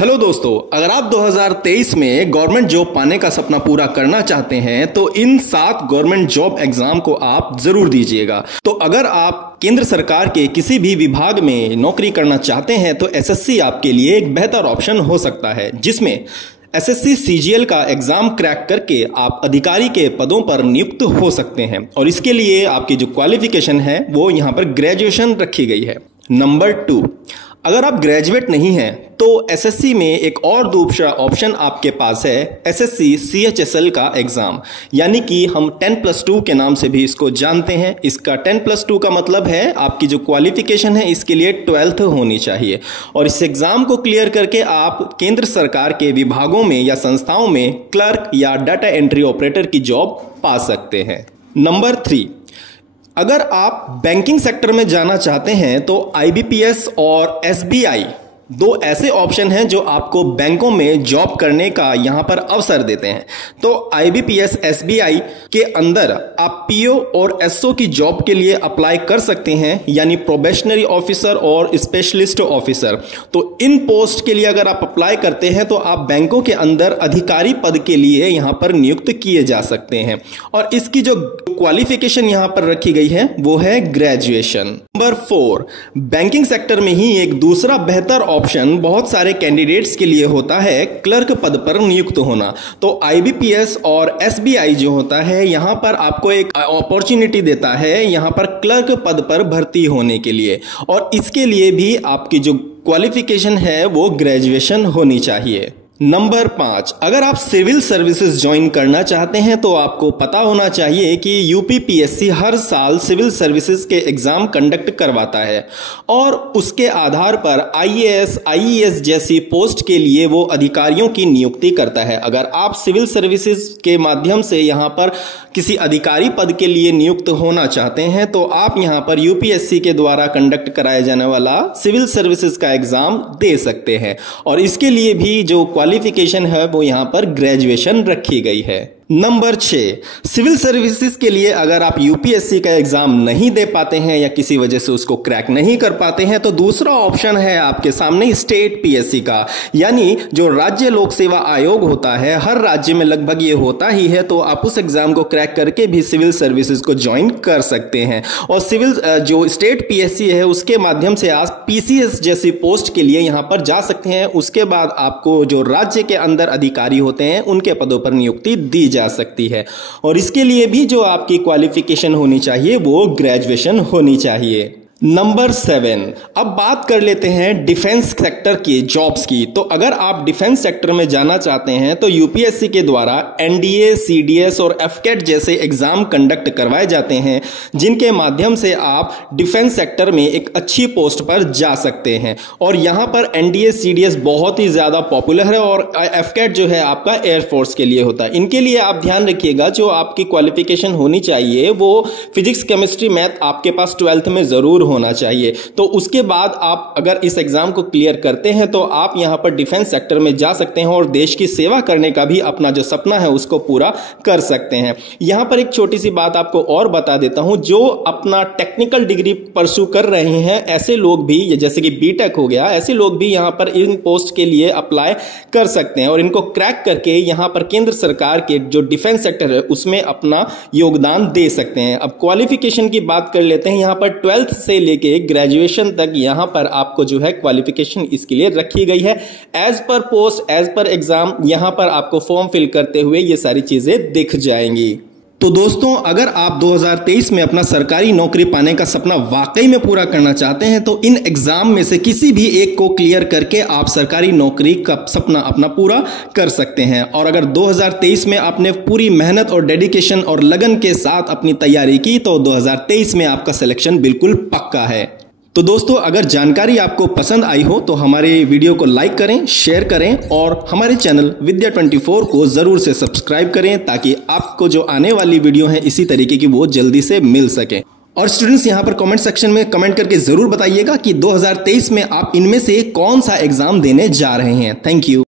Hello दोस्तों, अगर आप 2023 में गवर्नमेंट जॉब पाने का सपना पूरा करना चाहते हैं तो इन 7 गवर्नमेंट जॉब एग्जाम को आप जरूर दीजिएगा। तो अगर आप केंद्र सरकार के किसी भी विभाग में नौकरी करना चाहते हैं तो एसएससी आपके लिए एक बेहतर ऑप्शन हो सकता है, जिसमें एसएससी सीजीएल का एग्जाम क्रैक करके आप अधिकारी के पदों पर नियुक्त हो सकते हैं। और इसके लिए आपकी जो क्वालिफिकेशन है वो यहाँ पर ग्रेजुएशन रखी गई है। नंबर 2, अगर आप ग्रेजुएट नहीं हैं तो एसएससी में एक और दूसरा ऑप्शन आपके पास है, एसएससी सीएचएसएल का एग्जाम, यानी कि हम 10+2 के नाम से भी इसको जानते हैं। इसका 10+2 का मतलब है आपकी जो क्वालिफिकेशन है इसके लिए 12th होनी चाहिए। और इस एग्जाम को क्लियर करके आप केंद्र सरकार के विभागों में या संस्थाओं में क्लर्क या डाटा एंट्री ऑपरेटर की जॉब पा सकते हैं। नंबर 3, अगर आप बैंकिंग सेक्टर में जाना चाहते हैं तो आईबीपीएस और एसबीआई 2 ऐसे ऑप्शन हैं जो आपको बैंकों में जॉब करने का यहां पर अवसर देते हैं। तो आईबीपीएस एसबीआई के अंदर आप पीओ और एसओ की जॉब के लिए अप्लाई कर सकते हैं, यानी प्रोबेशनरी ऑफिसर और स्पेशलिस्ट ऑफिसर। तो इन पोस्ट के लिए अगर आप अप्लाई करते हैं तो आप बैंकों के अंदर अधिकारी पद के लिए यहां पर नियुक्त किए जा सकते हैं। और इसकी जो क्वालिफिकेशन यहां पर रखी गई है वो है ग्रेजुएशन। नंबर 4, बैंकिंग सेक्टर में ही एक दूसरा बेहतर ऑप्शन बहुत सारे कैंडिडेट्स के लिए होता है, क्लर्क पद पर नियुक्त होना। तो आईबीपीएस और एसबीआई जो होता है यहां पर आपको एक अपॉर्चुनिटी देता है यहां पर क्लर्क पद पर भर्ती होने के लिए। और इसके लिए भी आपकी जो क्वालिफिकेशन है वो ग्रेजुएशन होनी चाहिए। नंबर 5, अगर आप सिविल सर्विसेज ज्वाइन करना चाहते हैं तो आपको पता होना चाहिए कि यूपीपीएससी हर साल सिविल सर्विसेज के एग्जाम कंडक्ट करवाता है और उसके आधार पर आईएएस, आईईएस जैसी पोस्ट के लिए वो अधिकारियों की नियुक्ति करता है। अगर आप सिविल सर्विसेज के माध्यम से यहां पर किसी अधिकारी पद के लिए नियुक्त होना चाहते हैं तो आप यहां पर यूपीएससी के द्वारा कंडक्ट कराया जाने वाला सिविल सर्विसेज का एग्जाम दे सकते हैं। और इसके लिए भी जो क्वालिफिकेशन है वो यहां पर ग्रेजुएशन रखी गई है। नंबर 6, सिविल सर्विसेज के लिए अगर आप यूपीएससी का एग्जाम नहीं दे पाते हैं या किसी वजह से उसको क्रैक नहीं कर पाते हैं तो दूसरा ऑप्शन है आपके सामने स्टेट पीएससी का, यानी जो राज्य लोक सेवा आयोग होता है, हर राज्य में लगभग ये होता ही है। तो आप उस एग्जाम को क्रैक करके भी सिविल सर्विसेज को ज्वाइन कर सकते हैं। और सिविल जो स्टेट पीएससी है उसके माध्यम से आप पीसीएस जैसी पोस्ट के लिए यहां पर जा सकते हैं। उसके बाद आपको जो राज्य के अंदर अधिकारी होते हैं उनके पदों पर नियुक्ति दी जा सकती है। और इसके लिए भी जो आपकी क्वालिफिकेशन होनी चाहिए वो ग्रेजुएशन होनी चाहिए। नंबर 7, अब बात कर लेते हैं डिफेंस सेक्टर की जॉब्स की। तो अगर आप डिफेंस सेक्टर में जाना चाहते हैं तो यूपीएससी के द्वारा एनडीए, सीडीएस और एफकेट जैसे एग्जाम कंडक्ट करवाए जाते हैं, जिनके माध्यम से आप डिफेंस सेक्टर में एक अच्छी पोस्ट पर जा सकते हैं। और यहां पर एनडीए, सीडीएस बहुत ही ज्यादा पॉपुलर है और एफकेट जो है आपका एयरफोर्स के लिए होता है। इनके लिए आप ध्यान रखिएगा, जो आपकी क्वालिफिकेशन होनी चाहिए वो फिजिक्स, केमिस्ट्री, मैथ आपके पास 12th में जरूर होना चाहिए। तो उसके बाद आप अगर इस एग्जाम को क्लियर करते हैं तो आप यहां पर डिफेंस सेक्टर में जा सकते हैं और देश की सेवा करने का भी अपना जो सपना है उसको पूरा कर सकते हैं। यहां पर एक छोटी सी बात आपको और बता देता हूं, जो अपना टेक्निकल डिग्री परस्यू कर रहे हैं ऐसे लोग भी, जैसे कि बीटेक हो गया, ऐसे लोग भी यहां पर इन पोस्ट के लिए अप्लाई कर सकते हैं और इनको क्रैक करके यहां पर केंद्र सरकार के जो डिफेंस सेक्टर है उसमें अपना योगदान दे सकते हैं। अब क्वालिफिकेशन की बात कर लेते हैं। यहां पर 12th से लेके ग्रेजुएशन तक यहां पर आपको जो है क्वालिफिकेशन इसके लिए रखी गई है। As per post, as per exam, यहां पर आपको फॉर्म फिल करते हुए ये सारी चीजें दिख जाएंगी। तो दोस्तों, अगर आप 2023 में अपना सरकारी नौकरी पाने का सपना वाकई में पूरा करना चाहते हैं तो इन एग्जाम में से किसी भी एक को क्लियर करके आप सरकारी नौकरी का सपना अपना पूरा कर सकते हैं। और अगर 2023 में आपने पूरी मेहनत और डेडिकेशन और लगन के साथ अपनी तैयारी की तो 2023 में आपका सिलेक्शन बिल्कुल पक्का है। तो दोस्तों, अगर जानकारी आपको पसंद आई हो तो हमारे वीडियो को लाइक करें, शेयर करें और हमारे चैनल विद्या 24 को जरूर से सब्सक्राइब करें ताकि आपको जो आने वाली वीडियो है इसी तरीके की वो जल्दी से मिल सके। और स्टूडेंट्स, यहां पर कमेंट सेक्शन में कमेंट करके जरूर बताइएगा कि 2023 में आप इनमें से कौन सा एग्जाम देने जा रहे हैं। Thank you.